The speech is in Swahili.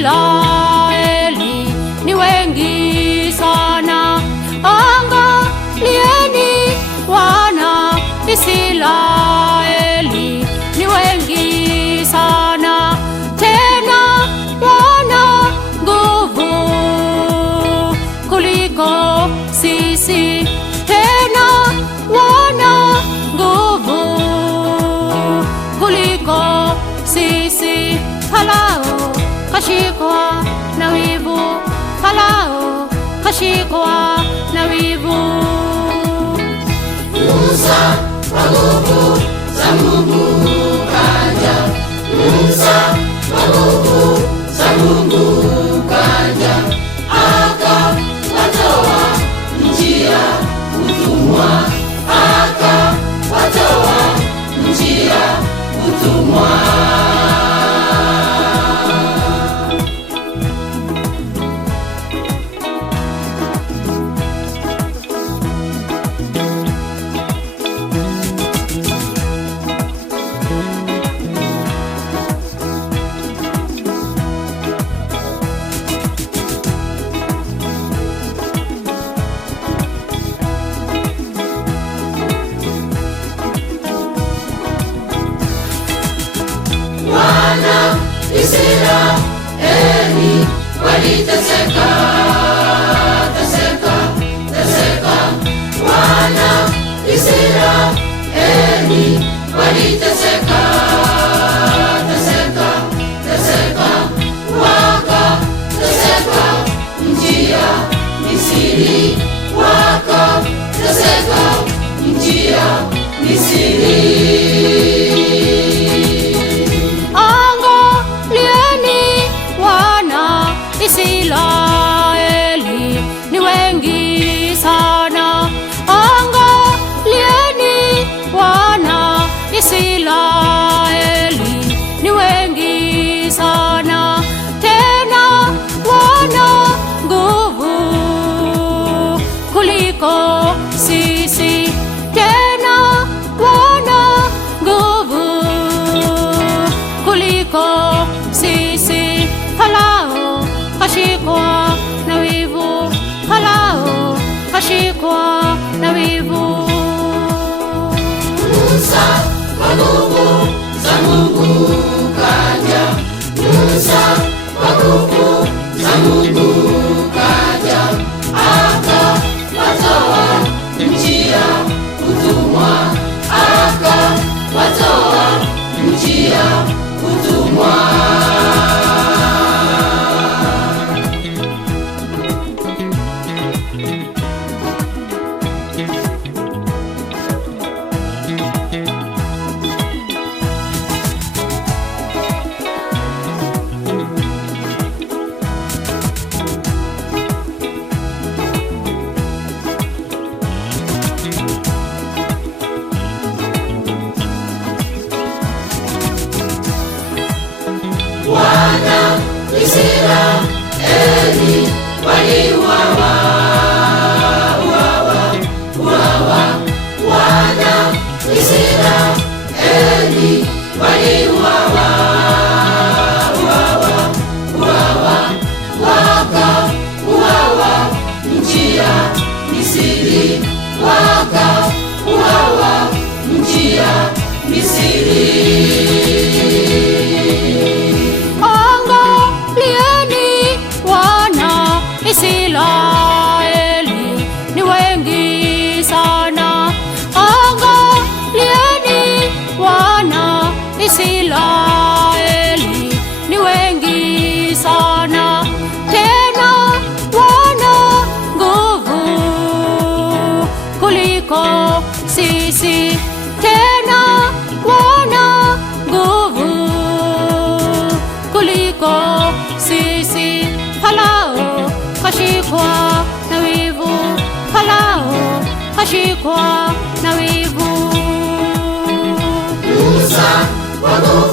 Israeli ni wengi sana, angalieni wana Israeli ni wengi sana, tena wana nguvu kuliko sisi, tena wana nguvu kuliko sisi. Farao kashikwa na wivu, Farao kashikwa na wivu. Musa kwa nguvu za Mungu kaja, Musa kwa nguvu za Mungu kaja, akawatoa nchi ya utumwa, akawatoa nchi ya utumwa. Israeli waliteseka, wana Israeli waliteseka, wakateseka nchi ya Misri, wakateseka nchi ya Misri. Israeli ni wengi sana, angalieni wana Israeli ni wengi sana, tena wana nguvu kuliko sisi, tena wana nguvu kuliko sisi. Farao kashikwa na wivu, Farao kashikwa na wivu. Musa kwa nguvu za Mungu kaja, Musa kwa nguvu za Mungu kaja, akawatoa nchi ya utumwa, akawatoa nchi ya utumwa. Wana Israeli waliuawa, wana Israeli waliuawa, wakauawa nchi ya Misri, wakauawa nchi ya Misri. kashikwa na wivu, Farao kashikwa na wivu. Musa kwa nguvu